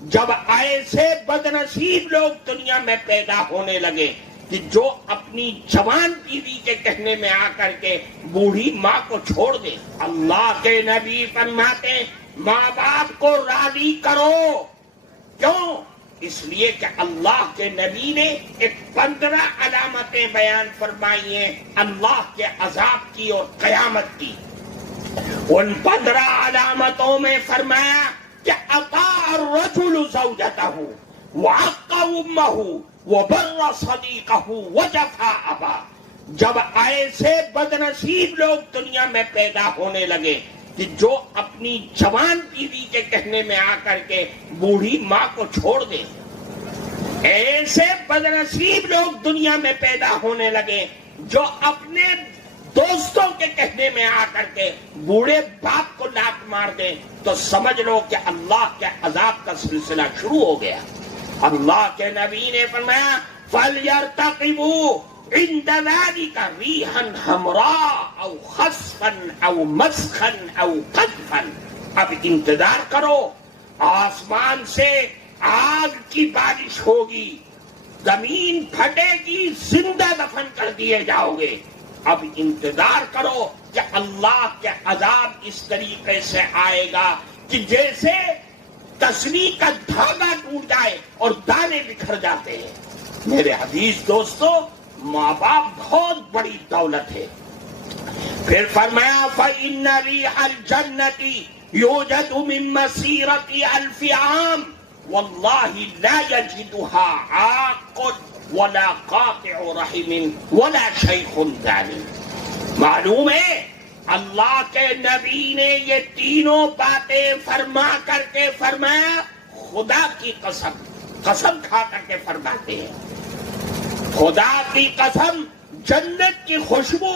جب ایسے بدنصیب لوگ دنیا میں پیدا ہونے لگے کہ جو اپنی جوان بیوی کے کہنے میں آ کر کے بوڑھی ماں کو چھوڑ دے. اللہ کے نبی فرماتے ماں باپ کو راضی کرو. کیوں؟ اس لیے کہ اللہ کے نبی نے ایک 15 علامتیں بیان فرمائی ہیں اللہ کے عذاب کی اور قیامت کی. ان 15 علامتوں میں فرمایا کہ اطاع الرجل زوجتہ وعق امہ وبر صدیقہ وجفا ابا. جب ایسے بدنصیب لوگ دنیا میں پیدا ہونے لگے کہ جو اپنی جوان بیوی کے کہنے میں آ کر کے بوڑھی ماں کو چھوڑ دے. ایسے بدنصیب لوگ دنیا میں پیدا ہونے لگے جو اپنے دوستوں کے کہنے میں آ کر کے بوڑھے باپ کو لات مار دیں تو سمجھ لو کہ اللہ کے عذاب کا سلسلہ شروع ہو گیا. اللہ کے نبی نے فرمایا فَلْيَرْتَقِبُوا عِنْدَ ذَلِكَ رِيحًا حَمْرَاءَ أَوْ خَسْفًا أَوْ مَسْخًا أَوْ قَذْفًا. اب انتظار کرو، آسمان سے آگ کی بارش ہوگی، زمین پھٹے گی، زندہ دفن کر دیے جاؤ گے. اب انتظار کرو کہ اللہ کے عذاب اس طریقے سے آئے گا کہ جیسے تسبیح کا دھاگا ٹوٹ جائے اور دانے بکھر جاتے ہیں. میرے عزیز دوستو، ماں باپ بہت بڑی دولت ہے. پھر فرمایا فَإِنَّ رِيحَ الْجَنَّةِ يُوجَدُ مِن مَّسِيرَةِ 1000 عام وَاللَّهِ لَا يَجِدُهَا عَاقٌ وَلَا قَاطِعُ رَحِمٍ وَلَا شَيْخٌ زَانٍ. معلوم ہے اللہ کے نبی نے یہ تینوں باتیں فرما کر کے فرمایا خدا کی قسم، قسم کھا کر کے فرماتے ہیں خدا کی قسم جنت کی خوشبو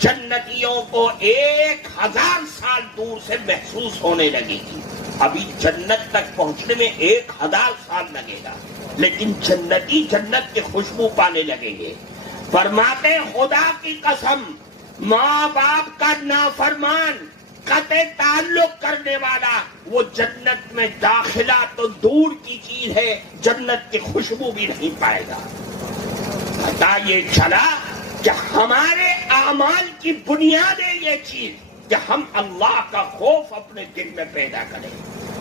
جنتیوں کو 1000 سال دور سے محسوس ہونے لگے گی. ابھی جنت تک پہنچنے میں 1000 سال لگے گا، لیکن جنتی جنت کی خوشبو پانے لگیں گے. فرماتے خدا کی قسم ماں باپ کا نافرمان قطع تعلق کرنے والا وہ جنت میں داخلہ تو دور کی چیز ہے، جنت کی خوشبو بھی نہیں پائے گا. پتہ یہ چلا کہ ہمارے اعمال کی بنیاد ہے یہ چیز کہ ہم اللہ کا خوف اپنے دل میں پیدا کریں،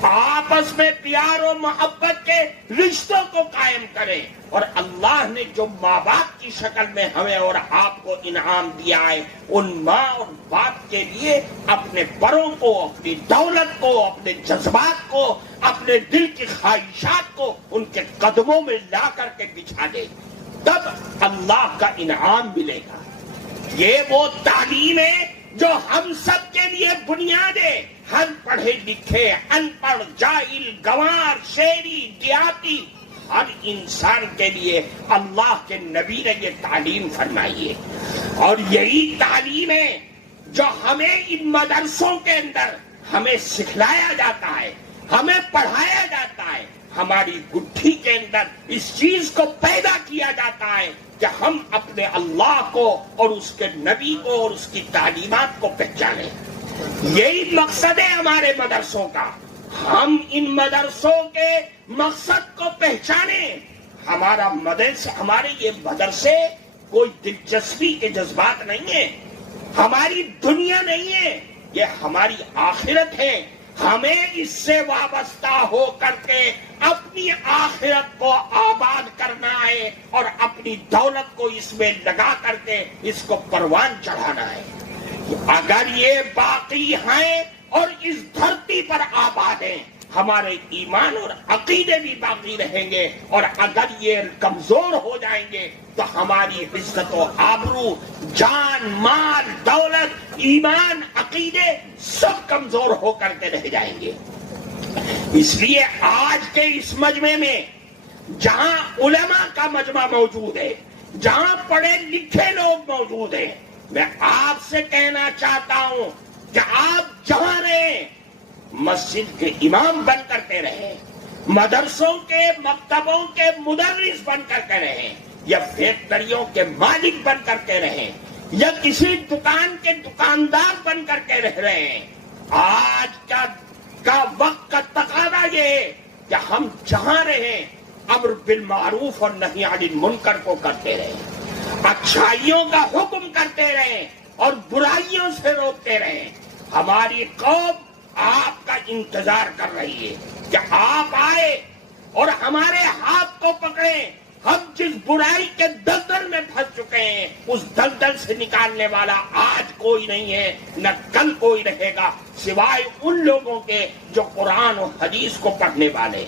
آپس میں پیار و محبت کے رشتوں کو قائم کریں. اور اللہ نے جو ماں باپ کی شکل میں ہمیں اور آپ کو انعام دیا ہے ان ماں اور باپ کے لیے اپنے پروں کو، اپنی دولت کو، اپنے جذبات کو، اپنے دل کی خواہشات کو ان کے قدموں میں لا کر کے بچھا دے، تب اللہ کا انعام ملے گا. یہ وہ تعلیم ہے جو ہم سب کے لیے بنیاد ہے. ہر پڑھے لکھے، ان پڑھ، جاہل، گنوار، شہری، دیہاتی، ہر انسان کے لیے اللہ کے نبی نے یہ تعلیم فرمائی ہے. اور یہی تعلیم ہے جو ہمیں ان مدرسوں کے اندر ہمیں سکھلایا جاتا ہے، ہمیں پڑھایا جاتا ہے. ہماری گٹھی کے اندر اس چیز کو پیدا کیا جاتا ہے کہ ہم اپنے اللہ کو اور اس کے نبی کو اور اس کی تعلیمات کو پہچانیں. یہی مقصد ہے ہمارے مدرسوں کا. ہم ان مدرسوں کے مقصد کو پہچانیں. ہمارے یہ مدرسے کوئی دلچسپی کے جذبات نہیں ہیں، ہماری دنیا نہیں ہے، یہ ہماری آخرت ہے. ہمیں اس سے وابستہ ہو کر کے اپنی آخرت کو آباد کرنا ہے اور اپنی دولت کو اس میں لگا کر کے اس کو پروان چڑھانا ہے. اگر یہ باقی ہیں اور اس دھرتی پر آباد ہیں ہمارے ایمان اور عقیدے بھی باقی رہیں گے، اور اگر یہ کمزور ہو جائیں گے تو ہماری عزت و آبرو، جان، مال، دولت، ایمان، عقیدے سب کمزور ہو کر کے رہ جائیں گے. اس لیے آج کے اس مجمع میں جہاں علماء کا مجمع موجود ہے، جہاں پڑھے لکھے لوگ موجود ہیں، میں آپ سے کہنا چاہتا ہوں کہ آپ جہاں رہیں مسجد کے امام بن کر کے رہیں، مدرسوں کے مکتبوں کے مدرس بن کر کے رہیں، یا فیکٹریوں کے مالک بن کر کے رہیں، یا کسی دکان کے دکاندار بن کر کے رہ رہے ہیں. آج کا وقت کا تقاضا یہ ہے کہ ہم جہاں رہیں امر بالمعروف اور نہی عن المنکر کو کرتے رہیں، اچھائیوں کا حکم کرتے رہیں اور برائیوں سے روکتے رہیں۔ ہماری قوم آپ کا انتظار کر رہی ہے کہ آپ آئے اور ہمارے ہاتھ کو پکڑیں۔ ہم جس برائی کے دلدل میں پھنس چکے ہیں اس دلدل سے نکالنے والا آج کوئی نہیں ہے، نہ کل کوئی رہے گا، سوائے ان لوگوں کے جو قرآن و حدیث کو پڑھنے والے ہیں۔